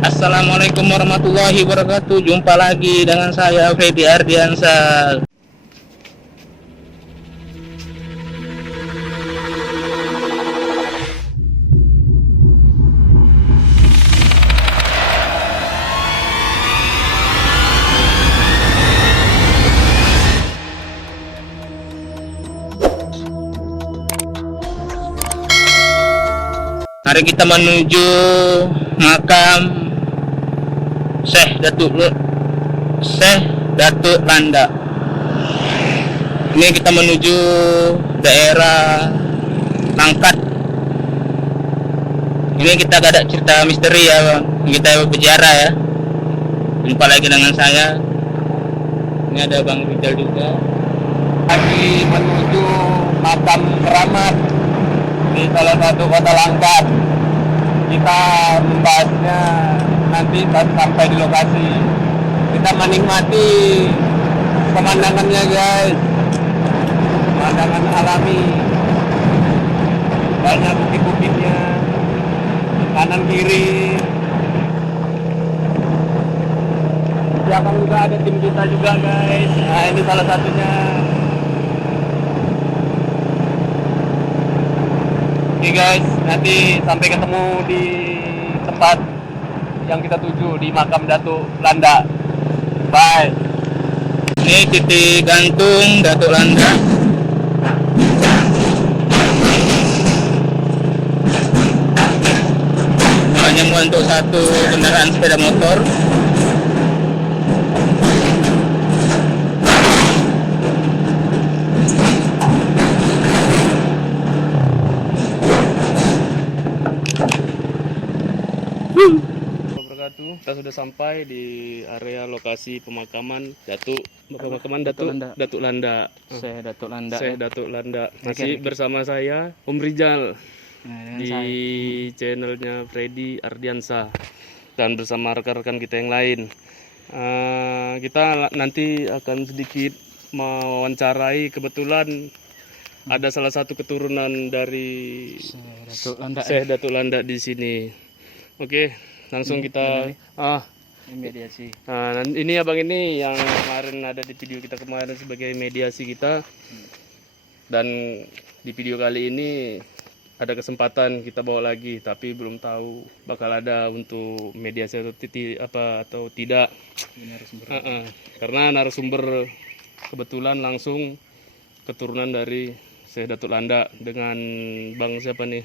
Assalamualaikum warahmatullahi wabarakatuh. Jumpa lagi dengan saya Fedi Ardiansa. Hari kita menuju makam Syekh Datuk Landa. Ini kita menuju daerah Langkat. Ini kita gak ada cerita misteri ya, kita berbicara ya. Jumpa lagi dengan saya. Ini ada Bang Rizal juga. Lagi menuju makam keramat di salah satu kota Langkat. Kita membahasnya nanti saat sampai di lokasi. Kita menikmati pemandangannya guys, pemandangan alami, banyak bukit-bukitnya kanan kiri. Di belakang juga ada tim kita juga guys. Nah ini salah satunya. Oke guys, nanti sampai ketemu di tempat yang kita tuju di makam Datuk Landa. Bye. Ini titik gantung Datuk Landa. Hanya untuk satu kendaraan sepeda motor. Kita sudah sampai di area lokasi pemakaman Datuk Landa. Syekh Datuk Landa. Syekh Datuk Landa. Masih bersama saya Om Rizal di channelnya Fedi Ardiansa dan bersama rekan-rekan kita yang lain. Kita nanti akan sedikit mewawancarai, kebetulan ada salah satu keturunan dari Syekh Datuk Landa di sini. Oke, langsung kita mediasi. Nah, ini abang ini yang kemarin ada di video kita kemarin sebagai mediasi kita. Dan di video kali ini ada kesempatan kita bawa lagi, tapi belum tahu bakal ada untuk mediasi atau tidak. Karena narasumber kebetulan langsung keturunan dari Syekh Datuk Landa dengan Bang siapa nih?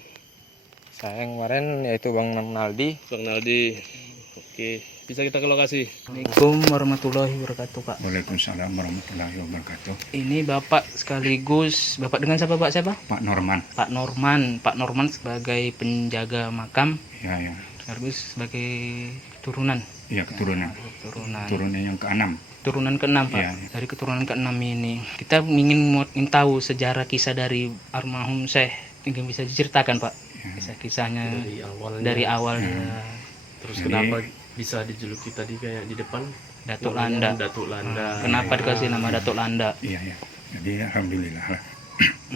Saya yang kemarin yaitu Bang Naldi. Bang Naldi. Oke, bisa kita ke lokasi. Assalamualaikum warahmatullahi wabarakatuh, Pak. Waalaikumsalam warahmatullahi wabarakatuh. Ini Bapak sekaligus, Bapak dengan siapa, Pak? Siapa? Pak Norman. Pak Norman. Pak Norman sebagai penjaga makam, Ya, ya. sekaligus sebagai keturunan. Iya, keturunan. Keturunan yang keenam. Keturunan ke-6, Pak. Ya. Dari keturunan ke-6 ini, kita ingin tahu sejarah kisah dari almarhum Syekh. Mungkin bisa diceritakan, Pak? Kisah-kisahnya dari awalnya. Terus Jadi, kenapa bisa dijuluki tadi kayak di depan Datuk Landa. Datuk Landa. Kenapa dikasih nama Datuk Landa? Iya, ya. Jadi alhamdulillah lah.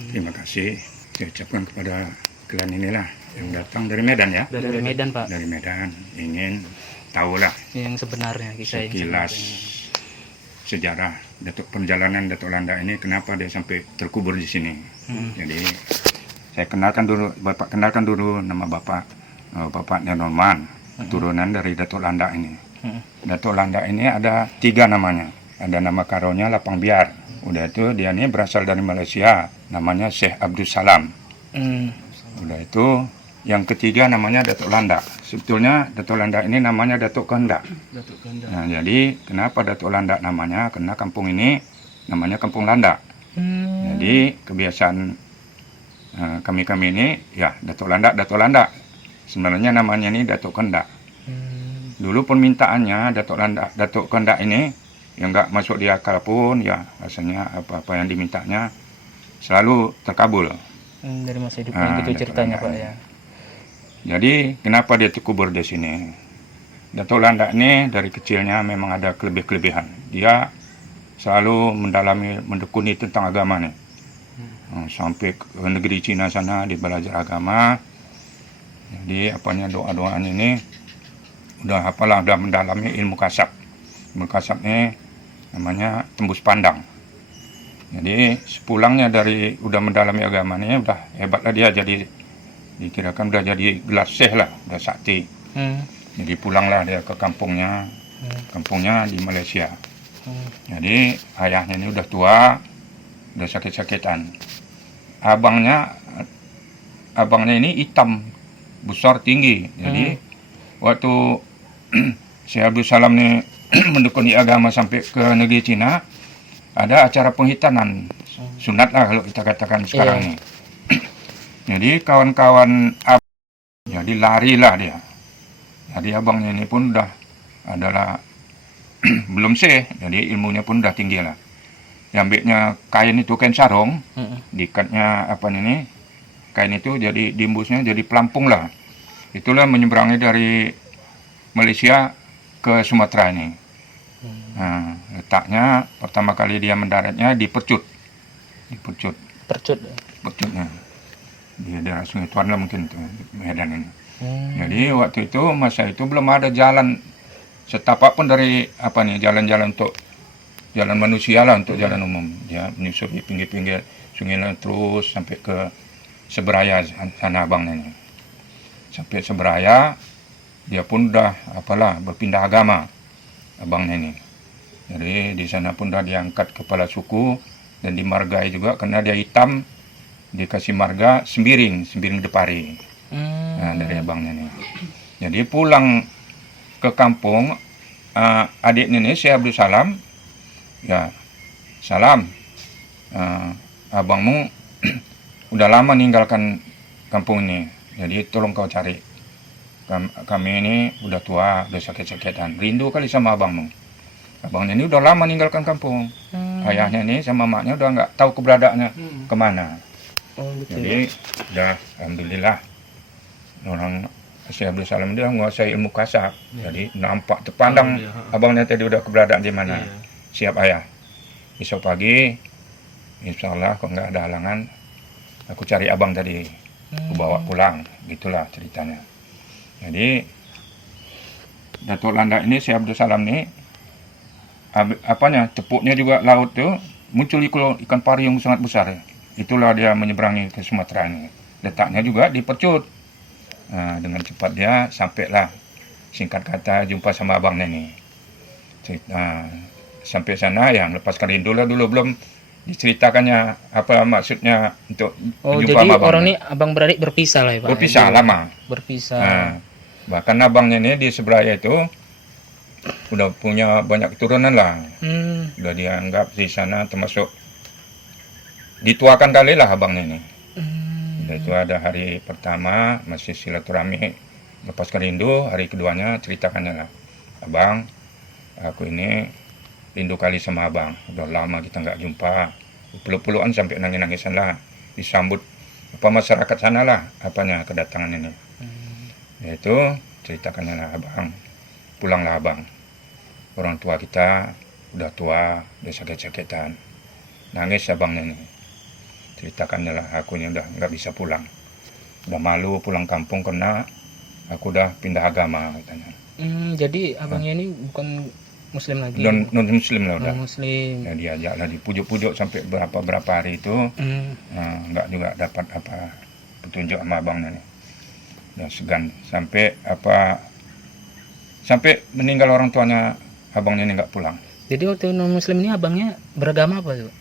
Terima kasih saya ucapkan kepada kalian inilah yang datang dari Medan ya. Dari Medan, Pak. Dari Medan ingin tahulah Yang sebenarnya kisah yang sekilas sejarah perjalanan Datuk Landa ini, kenapa dia sampai terkubur di sini. Jadi saya kenalkan dulu nama Bapak Norman, keturunan dari Datuk Landa ini. Datuk Landa ini ada 3 namanya. Ada nama karonya Lapang Biar. Udah itu dia ini berasal dari Malaysia, namanya Syekh Abdul Salam. Udah itu yang ketiga namanya Datuk Landa. Sebetulnya Datuk Landa ini namanya Datuk Kehendak. Nah, jadi kenapa Datuk Landa namanya? Karena kampung ini namanya Kampung Landa. Jadi kebiasaan kami ini ya Datuk Landa. Sebenarnya namanya ini Datuk Kehendak. Dulu permintaannya Datuk Kehendak ini yang nggak masuk di akal pun ya, rasanya apa-apa yang dimintanya selalu terkabul. dari masa hidupnya gitu ceritanya, Pak ya. Jadi kenapa dia terkubur di sini? Datuk Landa ini dari kecilnya memang ada kelebihan. Dia selalu mendekuni tentang agama nih. Sampai ke negeri Cina sana dia belajar agama. Jadi doa-doaan ini udah apalah, udah mendalami ilmu kasab. Ilmu kasab ini namanya tembus pandang. Jadi sepulangnya dari udah mendalami agama ini udah hebatlah dia, jadi dikirakan udah jadi gelar syekh lah, udah sakti. Jadi pulanglah dia ke kampungnya, kampungnya di Malaysia. Jadi ayahnya ini udah tua, udah sakit-sakitan. Abangnya ini hitam, besar, tinggi. Jadi waktu Syekh Abdul Salam ini mendekuni agama sampai ke negeri Cina, ada acara penghitanan, sunat lah kalau kita katakan sekarang ini. Jadi kawan-kawan jadi larilah dia. Jadi abangnya ini pun udah adalah belum sih, jadi ilmunya pun udah tinggi lah. Diambilnya kain itu, kain sarung, diikatnya apa ini, kain itu jadi diembusnya jadi pelampung lah. Itulah menyeberangi dari Malaysia ke Sumatera ini. Nah, letaknya pertama kali dia mendaratnya di Percut. Percutnya. Di daerah Sungai Tuan lah mungkin itu, Medan ini. Jadi waktu itu, masa itu belum ada jalan setapak pun dari apa nih, jalan-jalan untuk jalan manusia lah, untuk jalan umum. Dia menyusuri pinggir-pinggir sungai terus sampai ke Seberaya sana abangnya ini. Sampai Seberaya, dia pun udah apalah berpindah agama abangnya ini. Jadi di sana pun dah diangkat kepala suku dan dimargai juga karena dia hitam, dikasih marga Sembiring Depari. Nah, dari abangnya ini. Jadi pulang ke kampung, adiknya ini Syekh Abdul Salam, ya Salam, abangmu udah lama ninggalkan kampung ini, jadi tolong kau cari. Kami ini udah tua, udah sakit-sakitan, rindu kali sama abangmu. Abangnya ini udah lama ninggalkan kampung. Ayahnya ini sama maknya udah nggak tahu keberadaannya kemana. Jadi udah alhamdulillah orang Syekh Abdul Salam dia menguasai ilmu kasab. Jadi nampak terpandang abangnya tadi udah keberadaan di mana. Siap ayah. Besok pagi insya Allah kalau nggak ada halangan aku cari abang tadi. Aku bawa pulang. Gitulah ceritanya. Jadi Datuk Landak ini Syekh Abdul Salam ini apanya tepuknya juga laut tuh muncul ikan pari yang sangat besar. Itulah dia menyeberangi ke Sumatera ini. Letaknya juga di Percut. Nah, dengan cepat dia sampailah, singkat kata jumpa sama abangnya ini. Sampai sana yang lepaskan rindu lah dulu, belum diceritakannya apa maksudnya untuk jumpa jadi sama abang. orang ini abang beradik berpisah lah ya Pak? Berpisah lama. Berpisah. Bahkan abangnya ini di Seberaya itu udah punya banyak keturunan lah. Udah dianggap di sana termasuk dituakan kali lah abangnya ini. Itu ada hari pertama masih silaturahmi lepaskan rindu, hari keduanya ceritakannya lah, abang aku ini rindu kali sama abang, udah lama kita nggak jumpa, peluk-pelukan sampai nangis-nangisan lah, disambut apa masyarakat sana lah apanya kedatangan ini. Yaitu ceritakannya lah abang, pulanglah abang, orang tua kita udah tua, udah sakit-sakitan, nangis abangnya ini. Ceritakannya lah, aku ini udah nggak bisa pulang, udah malu pulang kampung karena aku udah pindah agama katanya. Jadi abangnya ini bukan Muslim lagi? Non Muslim lah udah. Muslim. Ya, diajak lah dipujuk-pujuk sampai berapa hari itu, nggak juga dapat apa petunjuk sama abangnya nih. Udah segan sampai meninggal orang tuanya abangnya ini nggak pulang. Jadi waktu non Muslim ini abangnya beragama apa tuh?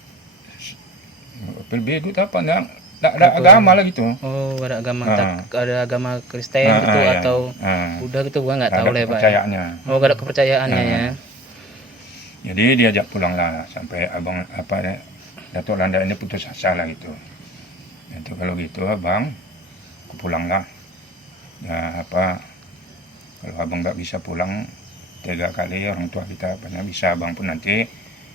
Lebih apa enggak ada agama lah gitu. Oh, ada agama, ada agama Kristen gitu atau Buddha gitu, gua nggak tahu lah ya Pak. Kepercayaannya. Oh, gak ada kepercayaannya ya. Jadi diajak pulang lah sampai abang Datuk Landak ini putus asa lah gitu. Itu kalau gitu abang, aku pulang lah. Ya kalau abang nggak bisa pulang 3 kali orang tua kita bisa abang pun nanti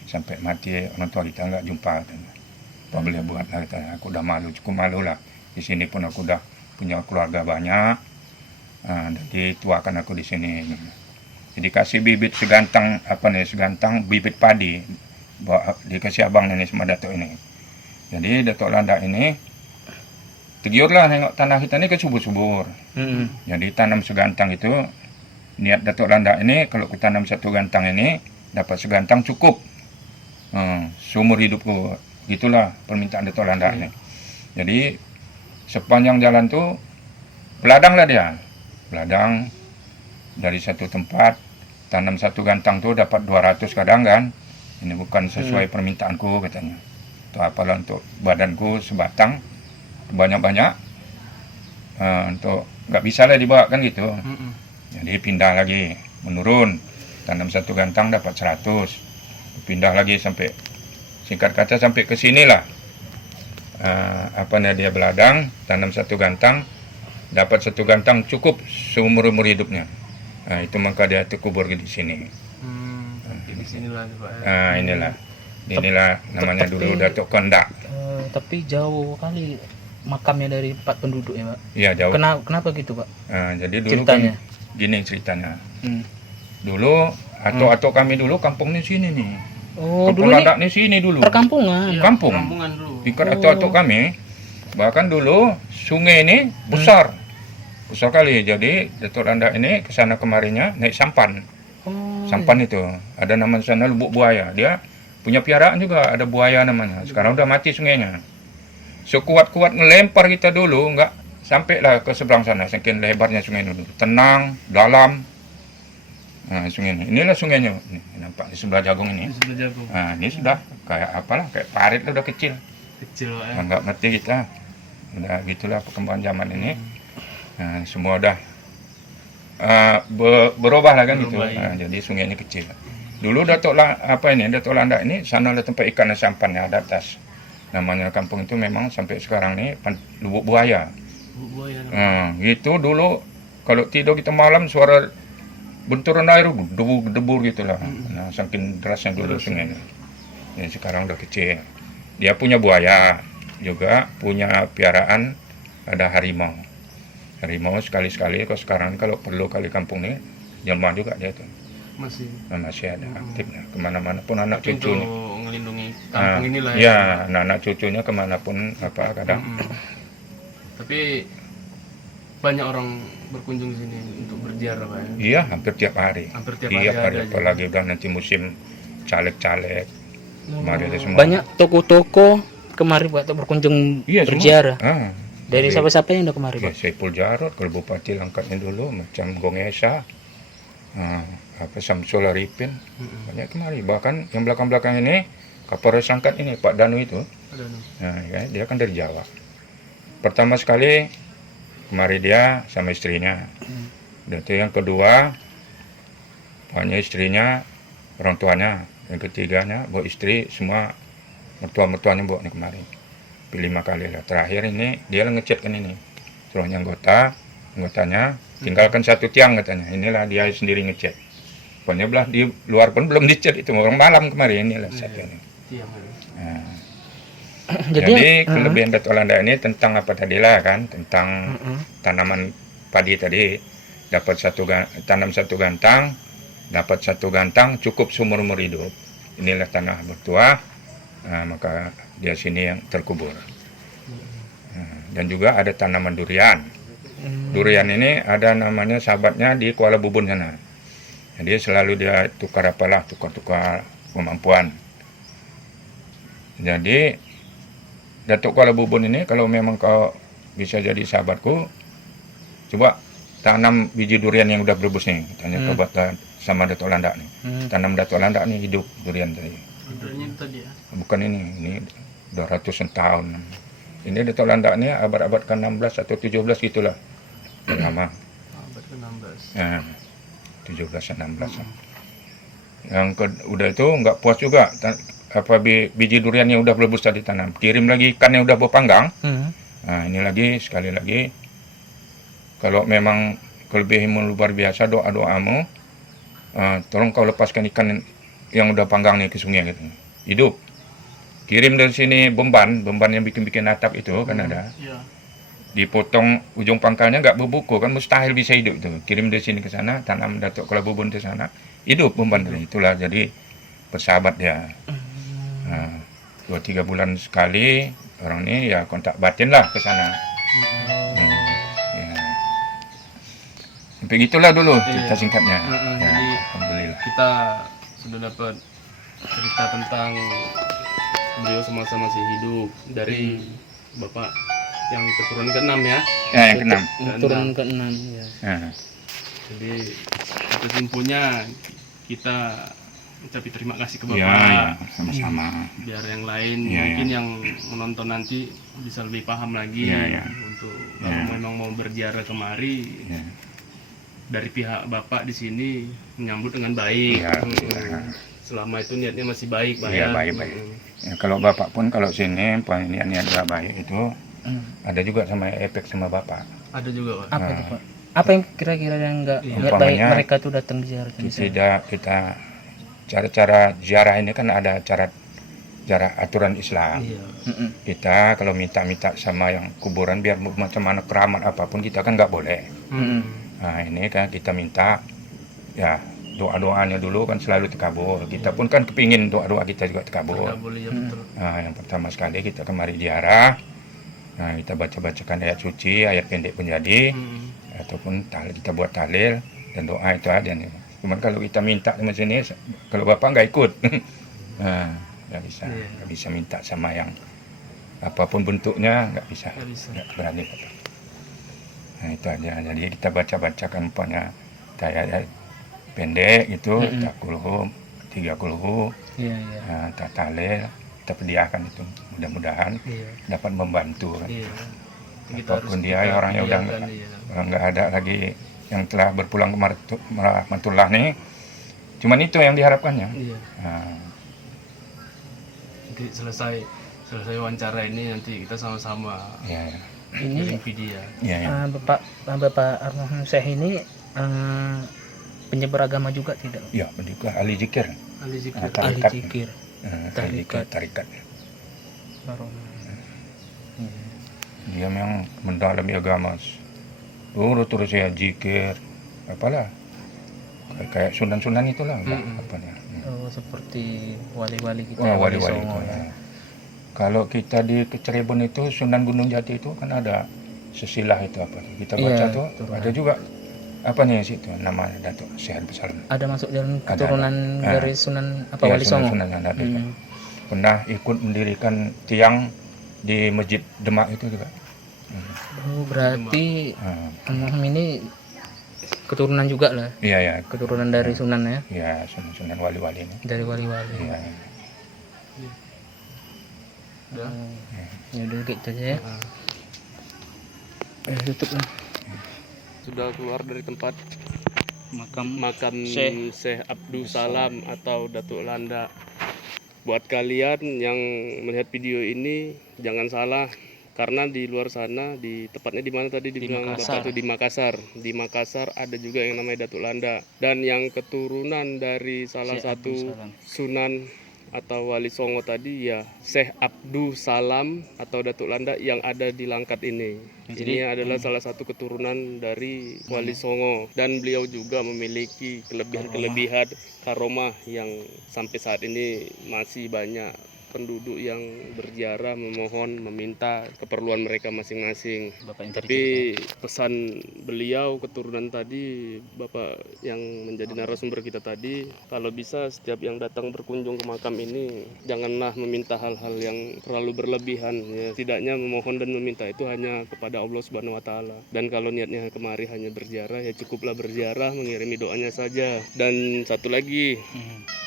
sampai mati orang tua kita nggak jumpa. Apa boleh buat lah, aku udah malu, cukup malu lah. Di sini pun aku udah punya keluarga banyak, jadi tuakan aku di sini. Jadi kasih bibit segantang bibit padi, dikasih abang ini sama Datuk ini. Jadi Datuk Landak ini tergiur lah nengok tanah kita ini kan subur-subur. Jadi tanam segantang itu niat Datuk Landak ini kalau ku tanam satu gantang ini dapat segantang cukup seumur hidupku. Gitulah permintaan Datuk Landak ini. Jadi sepanjang jalan tuh beladang lah dia. Beladang dari satu tempat tanam satu gantang tuh dapat 200 kadang kan. Ini bukan sesuai permintaanku katanya. Itu apalah untuk badanku sebatang banyak-banyak. Untuk nggak bisa lah dibawa kan gitu. Jadi pindah lagi, menurun. Tanam satu gantang dapat 100. Pindah lagi sampai, singkat kata sampai ke sini lah. Dia beladang, tanam satu gantang, dapat satu gantang cukup seumur-umur hidupnya. Itu maka dia terkubur di sini. Di sinilah Pak ya. Inilah namanya dulu Datuk Kondak. Tapi jauh kali makamnya dari 4 penduduk ya Pak. Iya jauh. Kenapa gitu Pak? Jadi dulu Ceritanya? kan gini ceritanya. Dulu atuk kami dulu kampungnya sini nih. Oh, Kampung dulu Landak nih sini dulu. perkampungan. Kampung. Kampungan dulu. Ikat atuk kami. Bahkan dulu sungai ini besar. Besar kali. Jadi Datuk Landak ini kesana kemarinya naik sampan. Oh, Sampan itu. Ada nama sana Lubuk Buaya. Dia punya piaraan juga, ada buaya namanya. Sekarang udah mati sungainya. Sekuat-kuat ngelempar kita dulu, nggak sampailah ke seberang sana. Saking lebarnya sungai dulu. Tenang, dalam. Nah, sungai ini. Inilah sungainya. Nih, nampak di sebelah jagung ini. Di sebelah jagung. Nah, ini sudah kayak apalah, kayak parit lah, udah kecil. Kecil Pak ya. Nggak ngerti kita. Udah gitulah perkembangan zaman ini. Nah, semua udah berubah lah kan gitu. Berubah, iya. Nah, jadi sungai ini kecil. Dulu Datuk Landak ini sana ada tempat ikan dan sampannya ada atas. Namanya kampung itu memang sampai sekarang nih Lubuk Buaya. Buaya. Gitu dulu kalau tidur kita malam suara benturan air debu gitulah. Nah, saking derasnya dulu sungai ini. Ya, sekarang udah kecil. Dia punya buaya, juga punya piaraan ada harimau. Harimau sekali-sekali kalau sekarang kalau perlu kali kampung ini jelma juga dia tuh. Masih ada aktifnya kemana-mana pun anak Untuk cucunya. ngelindungi kampung inilah Ya, anak cucunya kemanapun kadang. Tapi banyak orang berkunjung sini untuk berziarah Pak ya. Iya, hampir tiap hari. Hampir tiap Tiap hari hari ada apalagi udah nanti musim caleg-caleg. Kemarin itu semua. banyak toko-toko kemari Pak untuk berkunjung Iya, berziarah. semua. Dari siapa-siapa yang udah kemari Ya, Pak? Saiful Jarot, kalau Bupati Langkatnya dulu macam Gong Esa, Samsul Arifin, banyak kemari. Bahkan yang belakang-belakang ini Kapolres Langkat ini Pak Danu itu, Ada nih. nah, ya, dia kan dari Jawa. Pertama sekali kemari dia sama istrinya. Dan itu yang kedua, banyak istrinya, orang tuanya. Yang ketiganya, bawa istri semua mertua-mertuanya bawa nih kemari. 5 kali lah. Terakhir ini dia ngechat kan ini. Suruhnya anggotanya tinggalkan satu tiang katanya. Inilah dia sendiri ngechat. Pokoknya belah di luar pun belum dicat itu orang malam kemarin inilah satu ini. Tiang. Nah, Jadi, jadi kelebihan Datuk Landak ini tentang apa tadi lah kan, tentang tanaman padi tadi. Dapat tanam satu gantang, dapat satu gantang cukup seumur-umur hidup. Inilah tanah bertuah, maka dia sini yang terkubur. Dan juga ada tanaman durian. Durian ini ada namanya sahabatnya di Kuala Bubun sana. Jadi selalu dia tukar kemampuan. Jadi Datuk Kuala Bubun ini kalau memang kau bisa jadi sahabatku, coba tanam biji durian yang udah berebus nih. Tanya ke sama Datuk Landak nih. Tanam Datuk Landak nih hidup durian tadi. Duriannya tadi ya. Bukan ini udah ratusan tahun. Ini Datuk Landak ini abad-abad ke-16 atau 17 gitulah. Lama. Abad ke-16. Ya, 17 16. Udah itu nggak puas juga. Biji durian yang udah berebus tadi tanam. Kirim lagi ikan yang udah berpanggang. Nah, ini lagi sekali lagi. Kalau memang kelebihanmu luar biasa, doa-doamu, tolong kau lepaskan ikan yang udah panggang nih ke sungai gitu. Hidup. Kirim dari sini beban yang bikin atap itu kan ada. Iya. Dipotong ujung pangkalnya nggak berbuku kan mustahil bisa hidup itu. Kirim dari sini ke sana, tanam Datuk Kuala Bubun ke sana, hidup beban dari itulah jadi bersahabat dia. 2-3 bulan sekali orang ini ya kontak batin lah ke sana. Ya. Sampai begitulah dulu Iya. cerita singkatnya. Heeh, Ya, jadi alhamdulillah. kita sudah dapat cerita tentang beliau semasa masih hidup dari bapak yang keturunan ke-6 ya. Ya, yang keenam. Turun ke-6 ya. Nah, Jadi itu simpunya kita ucapin terima kasih ke bapak. ya, ya, sama-sama. Biar yang lain Iya, mungkin iya. yang menonton nanti bisa lebih paham lagi Iya, iya. untuk Iya. kalau memang mau berziarah kemari Ya. dari pihak bapak di sini menyambut dengan baik. Iya, iya. Selama itu niatnya masih baik, Pak Iya, ya. baik-baik. Ya, kalau bapak pun kalau sini niat nggak baik itu ada juga sama efek sama bapak. Ada juga, Pak. Apa itu Pak? Apa yang kira-kira yang enggak Iya. niat baik Umpamanya mereka tuh datang ziarah ke sana? Tidak kita cara-cara ziarah ini kan ada cara aturan Islam. Iya. Mm-mm. Kita kalau minta sama yang kuburan biar macam mana keramat apapun kita kan nggak boleh. Hmm. Nah ini kan kita minta ya doa-doanya dulu kan selalu terkabul. Kita pun kan kepingin doa-doa kita juga terkabul. Nggak boleh ya, betul. Nah yang pertama sekali kita kemari ziarah. Nah kita baca-bacakan ayat suci, ayat pendek penjadi. Ataupun kita buat tahlil dan doa itu aja nih. Cuman kalau kita minta sama sini, kalau bapak nggak ikut, nah, nggak bisa minta sama yang apapun bentuknya nggak bisa, Nggak bisa. nggak berani bapak. Nah itu aja. Jadi kita baca-bacakan umpamanya ayat pendek itu, tak kulhu, 3 kulhu, Iya, iya. tak tahlil, kita pediakan itu. Mudah-mudahan Iya. dapat membantu. Kan. Iya. Apapun dia orangnya udah iakan, iya. nggak ada lagi yang telah berpulang ke Rahmatullah nih, cuman itu yang diharapkannya. Iya. Nah, Nanti selesai wawancara ini nanti kita sama-sama ya, Ini video. ya, ya. Bapak Armahum Syekh ini penyebar agama juga tidak? Ya, juga ahli zikir, Ahli zikir. Ah, Ahli Tarikat. zikir. ahli tarikat. Barongsai. Dia memang mendalami agama. Terus saya zikir, apalah, kayak sunan-sunan itulah, apa ya. Oh, seperti wali-wali kita. Wah, wali-wali itu. Songo, Ya. Kalau kita di Cirebon itu Sunan Gunung Jati itu kan ada sesilah itu apa? Kita baca Iya, tuh betul. ada juga apa nih situ nama Datuk Sehat Besalam. Ada masuk dalam Ada. keturunan Ah. dari Sunan apa Ya, Wali Songo? Sunan ada. Hmm. Pernah ikut mendirikan tiang di Masjid Demak itu juga. Oh, berarti Ah, Armahum ini keturunan juga lah, iya ya, keturunan dari Sunan ya, ya Sunan wali-wali ini. dari wali-wali. Iya. Udah. Ya udah gitu aja ya. Tutup lah. Sudah keluar dari tempat Makam makam Syekh Syekh Abdul Salam atau Datuk Landa. Buat kalian yang melihat video ini jangan salah, karena di luar sana, tepatnya di mana tadi dibilang Makassar. Bapak tuh, di Makassar. Di Makassar ada juga yang namanya Datuk Landa, dan yang keturunan dari salah Syekh satu Abdul Salam. Sunan atau Wali Songo tadi ya Syekh Abdul Salam atau Datuk Landa yang ada di Langkat ini. Jadi, Ini adalah salah satu keturunan dari Wali Songo, dan beliau juga memiliki kelebihan karomah yang sampai saat ini masih banyak penduduk yang berziarah memohon meminta keperluan mereka masing-masing. Bapak yang Tapi pesan beliau keturunan tadi, Bapak yang menjadi narasumber kita tadi, kalau bisa setiap yang datang berkunjung ke makam ini janganlah meminta hal-hal yang terlalu berlebihan ya. Setidaknya memohon dan meminta itu hanya kepada Allah Subhanahu wa taala. Dan kalau niatnya kemari hanya berziarah ya cukuplah berziarah, mengirimi doanya saja. Dan satu lagi,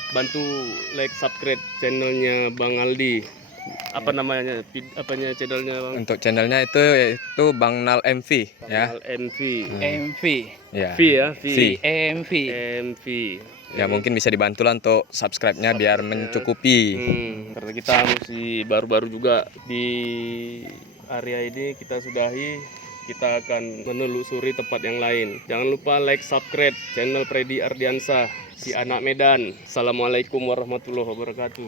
bantu like, subscribe channelnya Bang Aldi. Apa namanya? Apanya channelnya Bang? Untuk channelnya itu yaitu Bang Nal MV ya. Channel MV. MV, Ya. V ya, V. V. MV. MV. Ya mungkin bisa dibantu lah untuk subscribe-nya biar mencukupi. Karena kita masih baru-baru juga di area ini, kita sudahi. Kita akan menelusuri tempat yang lain. Jangan lupa like, subscribe channel Freddy Ardiansyah, si anak Medan. Assalamualaikum warahmatullahi wabarakatuh.